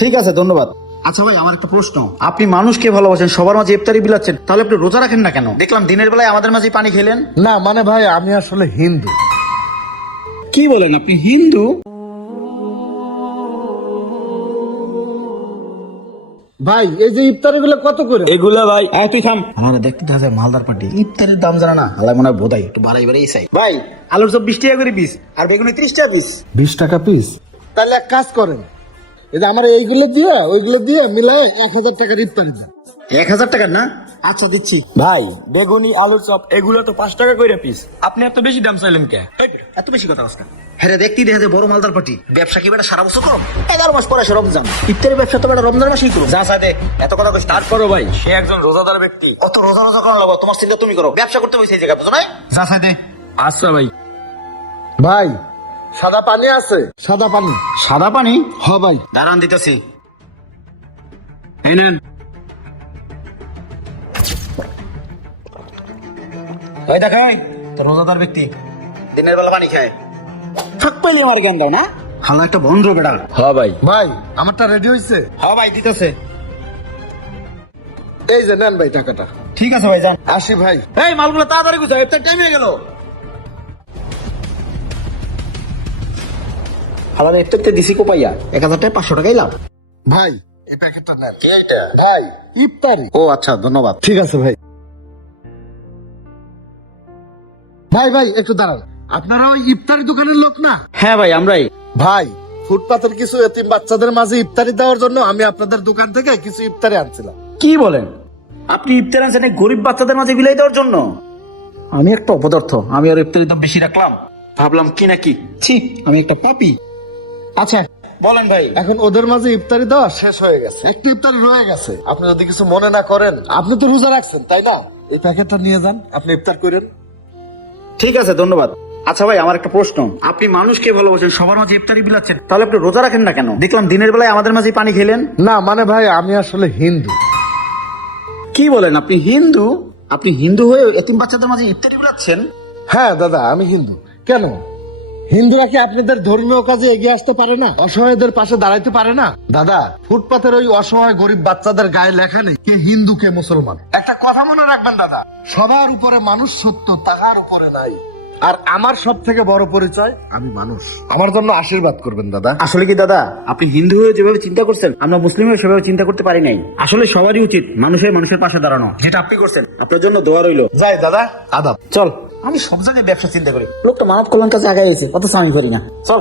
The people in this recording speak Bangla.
ঠিক আছে, ধন্যবাদ। আচ্ছা ভাই, আমার একটা প্রশ্ন, আপনি মানুষকে ভালোবাসেন, সবার মাঝে ইফতারি বিলাচ্ছেন, তাহলে আপনি রোজা রাখেন না কেন? দেখলাম দিনের বেলায় আমাদের মাঝে পানি খেলেন। না মানে ভাই, আমি আসলে হিন্দু। কি বলেন, আপনি হিন্দু? ভাই এই যে ইফতারি গুলো কত করে? এগুলা ভাই, তুই থাম। আমার দেখতে দেখা যায় মালদার পার্টি, ইফতারের দাম জানা না, হালাই মনে হয় বোধাই একটু বাড়াই বাড়াই চাই। ভাই আলুর চপ 20 টাকা করে পিস, আর বেগুনি 30 টাকা পিস। 20 টাকা পিস? তাহলে এক কাজ করেন, এই যে আমার এইগুলো দিয়ে ওইগুলো দিয়ে মিলায় 1000 টাকার ইফতারি দেন। 1000 টাকা না? আচ্ছা দিচ্ছি। ভাই বেগুনি আলুর চপ এগুলো তো 5 টাকা করে পিস, আপনি এত বেশি দাম চাইলেন কে? এত বেশি কথা বলছেন? হ্যাঁ দেখতেই দেখা যায় বড় মালদার পার্টি। ব্যবসা কি বেটা সারা বছর করো? 11 মাস পরে আসে রমজান, ইফতারের ব্যবসা তো বেটা রমজান মাসেই করো। যা চাই দে, এত কথা কইছ। তারপরও ভাই সে একজন রোজাদার ব্যক্তি। অত রোজা রোজা করা লাগবে, তোমার চিন্তা তুমি করো। ব্যবসা করতে হইছে এই জায়গা, বুঝো না? যা চাই দে। আচ্ছা ভাই। ভাই সাদা পানি আছে? সাদা পানি? সাদা পানি? হ ভাই। দাঁড়ান দিতেছি। এই নেন। ওই দেখাই তো রোজাদার ব্যক্তি দিনের বেলা পানি খায়, ফাঁক পাইলে আমার জ্ঞান দাও না। হালা একটা বন্ধ বেড়াল। হ্যাঁ ভাই। ভাই আমারটা রেডি হয়েছে? হ্যাঁ ভাই দিতেছে। এই যে নেন ভাই টাকাটা। ঠিক আছে ভাই, যান। আসি ভাই। এই মালগুলো তাড়াতাড়ি গুছাও, ইফতার টাইম হয়ে গেল। হালার ইফতারতে দিছি কোপাইয়া 1000 টাকা 500 টাকাই লাভ। ভাই এই প্যাকেটটা নেন। কে এটা? ভাই ইফতারি। ও আচ্ছা, ধন্যবাদ। ঠিক আছে ভাই। ভাই ভাই একটু দাঁড়ান, আপনারা ওই ইফতারি দোকানের লোক না? হ্যাঁ ভাই, আমরাই। ভাই ফুটপাতের কিছু এতিম বাচ্চাদের মাঝে ইফতারি দেওয়ার জন্য আমি আপনাদের দোকান থেকে কিছু ইফতারি আনছিলাম। কি বলেন, আপনি ইফতার আনছেন এই গরিব বাচ্চাদের মাঝে বিলাই দেওয়ার জন্য? আমি একটা অপদার্থ, আমি আর ইফতারি দাম বেশি রাখলাম, ভাবলাম কি নাকি। ছি, আমি একটা পাপী। আচ্ছা বলেন ভাই। এখন ওদের মাঝে ইফতারি দেওয়া শেষ হয়ে গেছে, একটা ইফতারি রয়ে গেছে। আপনি যদি কিছু মনে না করেন, আপনি তো রোজা রাখছেন তাই না? এই প্যাকেটটা নিয়ে যান, আপনি ইফতার করেন। ঠিক আছে, ধন্যবাদ। আচ্ছা ভাই, আমার একটা প্রশ্ন, আপনি মানুষকে ভালোবাসেন, সবার মাঝে ইফতারি বিলাচ্ছেন, তাহলে আপনি রোজা রাখেন না কেন? দেখলাম দিনের বেলায় আমাদের মাঝে পানি খেলেন। না মানে ভাই, আমি আসলে হিন্দু। কি বলেন, আপনি হিন্দু? আপনি হিন্দু হয়ে এতিম বাচ্চাদের মাঝে ইফতারি বিলাচ্ছেন? হ্যাঁ দাদা, আমি হিন্দু। কেন, হিন্দুরা কি আপনাদের ধর্মীয় কাজে এগিয়ে আসতে পারে না? অসহায়দের পাশে দাঁড়াইতে পারে না? দাদা ফুটপাতের ওই অসহায় গরিব বাচ্চাদের গায়ে লেখা নেই কে হিন্দু কে মুসলমান। একটা কথা মনে রাখবেন দাদা, সবার উপরে মানুষ সত্য, তাহার উপরে নাই। আর আমার সব থেকে বড় পরিচয়, আমি মানুষ। আমার জন্য আশীর্বাদ করবেন দাদা। আসলে কি দাদা, আপনি হিন্দু হয়ে যেভাবে চিন্তা করছেন, আমরা মুসলিম হয়ে সেভাবে চিন্তা করতে পারি নাই। আসলে সবারই উচিত মানুষের পাশে দাঁড়ানো, যেটা আপনি করছেন। আপনার জন্য দোয়া রইল। যাই দাদা, আদাব। চল। আমি সব জায়গায় ব্যবসা চিন্তা করি, লোকটা মানব কল্যাণ কাছে আগায় গেছে, অথচ আমি করি না। চল।